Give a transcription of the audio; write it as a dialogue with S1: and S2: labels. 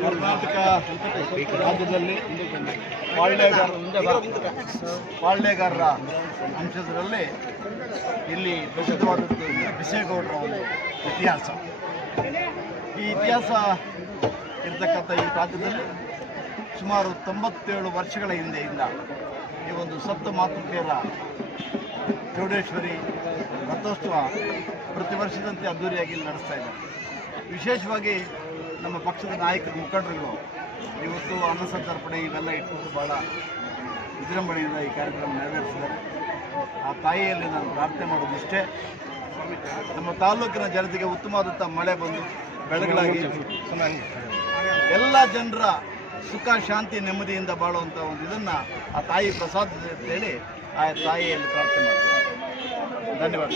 S1: ಕರ್ನಾಟಕ ರಾಜ್ಯದಲ್ಲಿ ಅಂಶದಲ್ಲಿ ಇಲ್ಲಿ ಪ್ರಸಿದ್ಧವಾದದ್ದು ಬಿಸೇಗೌಡರ ಒಂದು ಇತಿಹಾಸ. ಈ ಇತಿಹಾಸ ಇರ್ತಕ್ಕಂಥ ಈ ರಾಜ್ಯದಲ್ಲಿ ಸುಮಾರು ತೊಂಬತ್ತೇಳು ವರ್ಷಗಳ ಹಿಂದೆಯಿಂದ ಈ ಒಂದು ಸಪ್ತ ಮಾತೃಕೆಯರ ಚೌಡೇಶ್ವರಿ ರಥೋತ್ಸವ ಪ್ರತಿ ವರ್ಷದಂತೆ ಅದ್ದೂರಿಯಾಗಿ ನಡೆಸ್ತಾ ಇದೆ. ವಿಶೇಷವಾಗಿ ನಮ್ಮ ಪಕ್ಷದ ನಾಯಕರು, ಮುಖಂಡರುಗಳು, ಇವತ್ತು ಅನ್ನ ಸಂತರ್ಪಣೆ ಇವೆಲ್ಲ ಇಟ್ಕೊಂಡು ಭಾಳ ವಿಜೃಂಭಣೆಯಿಂದ ಈ ಕಾರ್ಯಕ್ರಮ ನೆರವೇರಿಸಿದ್ದಾರೆ. ಆ ತಾಯಿಯಲ್ಲಿ ನಾನು ಪ್ರಾರ್ಥನೆ ಮಾಡೋದಿಷ್ಟೇ ನಮ್ಮ ತಾಲೂಕಿನ ಜನತೆಗೆ ಉತ್ತಮವಾದಂಥ ಮಳೆ ಬಂದು ಬೆಳೆಗಳಾಗಿ ಎಲ್ಲ ಜನರ ಸುಖ, ಶಾಂತಿ, ನೆಮ್ಮದಿಯಿಂದ ಬಾಳುವಂಥ ಒಂದು ಇದನ್ನು ಆ ತಾಯಿ ಪ್ರಸಾದ ಅಂತ ಹೇಳಿ ಆ ತಾಯಿಯಲ್ಲಿ ಪ್ರಾರ್ಥನೆ ಮಾಡ್ತೀನಿ. ಧನ್ಯವಾದ